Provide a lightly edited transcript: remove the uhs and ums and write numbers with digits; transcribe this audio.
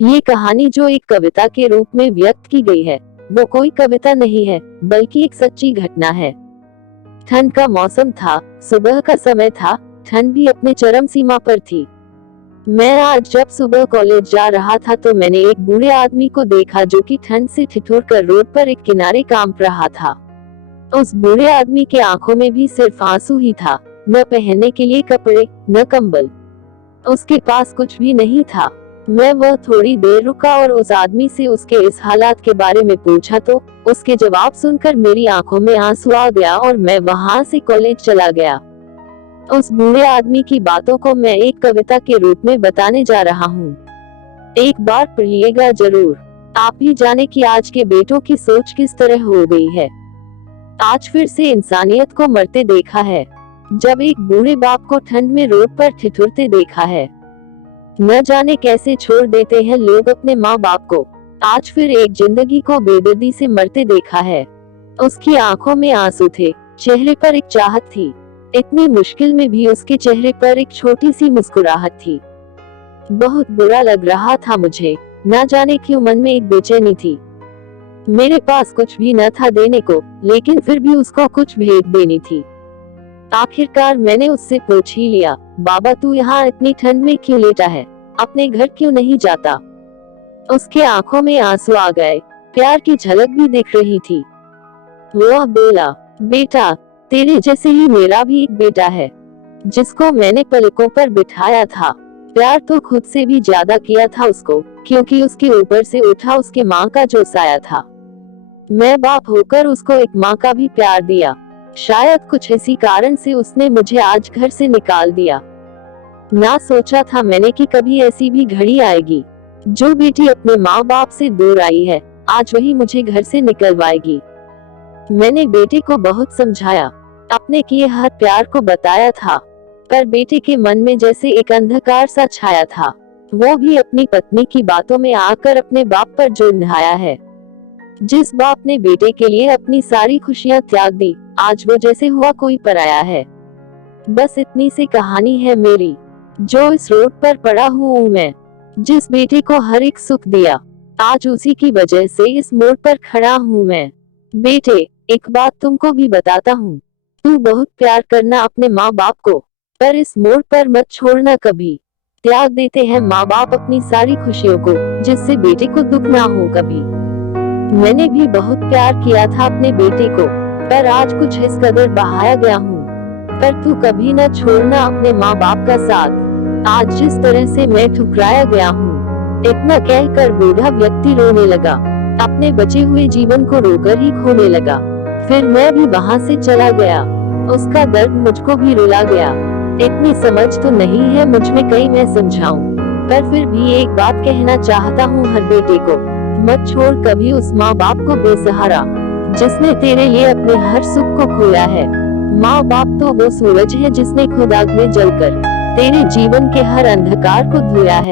ये कहानी जो एक कविता के रूप में व्यक्त की गई है, वो कोई कविता नहीं है, बल्कि एक सच्ची घटना है। ठंड का मौसम था, सुबह का समय था, ठंड भी अपने चरम सीमा पर थी। मैं आज जब सुबह कॉलेज जा रहा था तो मैंने एक बूढ़े आदमी को देखा जो कि ठंड से ठिठुर कर रोड पर एक किनारे कांप रहा था। उस बूढ़े आदमी के आंखों में भी सिर्फ आंसू ही था, न पहनने के लिए कपड़े, न कंबल। उसके पास कुछ भी नहीं था। मैं वह थोड़ी देर रुका और उस आदमी से उसके इस हालात के बारे में पूछा तो उसके जवाब सुनकर मेरी आंखों में आंसू आ गया और मैं वहां से कॉलेज चला गया। उस बूढ़े आदमी की बातों को मैं एक कविता के रूप में बताने जा रहा हूँ। एक बार पढ़िएगा जरूर। आप ही जाने कि आज के बेटों की सोच किस तरह हो गई है। आज फिर से इंसानियत को मरते देखा है। जब एक बूढ़े बाप को ठंड में रोड पर ठिठुरते देखा है। न जाने कैसे छोड़ देते हैं लोग अपने माँ बाप को। आज फिर एक जिंदगी को बेदर्दी से मरते देखा है। उसकी आंखों में आंसू थे, चेहरे पर एक चाहत थी। इतनी मुश्किल में भी उसके चेहरे पर एक छोटी सी मुस्कुराहट थी। बहुत बुरा लग रहा था मुझे, न जाने क्यों मन में एक बेचैनी थी। मेरे पास कुछ भी न था देने को, लेकिन फिर भी उसको कुछ भेंट देनी थी। आखिरकार मैंने उससे पूछ ही लिया, बाबा तू यहाँ इतनी ठंड में क्यों लेटा है, अपने घर क्यों नहीं जाता। उसके आंखों में आंसू आ गए, प्यार की झलक भी दिख रही थी। वो बोला, बेटा तेरे जैसे ही मेरा भी एक बेटा है, जिसको मैंने पलकों पर बिठाया था। प्यार तो खुद से भी ज्यादा किया था उसको, क्योंकि उसके ऊपर से उठा उसके माँ का जो साया था। मैं बाप होकर उसको एक माँ का भी प्यार दिया। शायद कुछ इसी कारण से उसने मुझे आज घर से निकाल दिया। ना सोचा था मैंने कि कभी ऐसी भी घड़ी आएगी, जो बेटी अपने माँ बाप से दूर आई है, आज वही मुझे घर से निकलवाएगी। मैंने बेटे को बहुत समझाया, अपने किए हर प्यार को बताया था, पर बेटे के मन में जैसे एक अंधकार सा छाया था। वो भी अपनी पत्नी की बातों में आकर अपने बाप पर जुर्म ढाया है। जिस बाप ने बेटे के लिए अपनी सारी खुशियां त्याग दी, आज वो जैसे हुआ कोई पराया है। बस इतनी सी कहानी है मेरी, जो इस रोड पर पड़ा हूँ मैं। जिस बेटे को हर एक सुख दिया, आज उसी की वजह से इस मोड़ पर खड़ा हूँ मैं। बेटे एक बात तुमको भी बताता हूँ, तू बहुत प्यार करना अपने माँ बाप को, पर इस मोड़ पर मत छोड़ना कभी। त्याग देते हैं माँ बाप अपनी सारी खुशियों को, जिससे बेटे को दुख ना हो कभी। मैंने भी बहुत प्यार किया था अपने बेटे को, पर आज कुछ इस कदर बहाया गया हूँ। पर तू कभी न छोड़ना अपने माँ बाप का साथ। आज जिस तरह से मैं ठुकराया गया हूँ। इतना कहकर बूढ़ा व्यक्ति रोने लगा, अपने बचे हुए जीवन को रोकर ही खोने लगा। फिर मैं भी वहाँ से चला गया। उसका दर्द मुझको भी रुला गया। इतनी समझ तो नहीं है मुझ में कहीं मैं समझाऊं, पर फिर भी एक बात कहना चाहता हूँ हर बेटे को, मत छोड़ कभी उस माँ बाप को बेसहारा, जिसने तेरे लिए अपने हर सुख को खोया है। माँ बाप तो वो सूरज है जिसने खुद आग में जलकर तेरे जीवन के हर अंधकार को धोया है।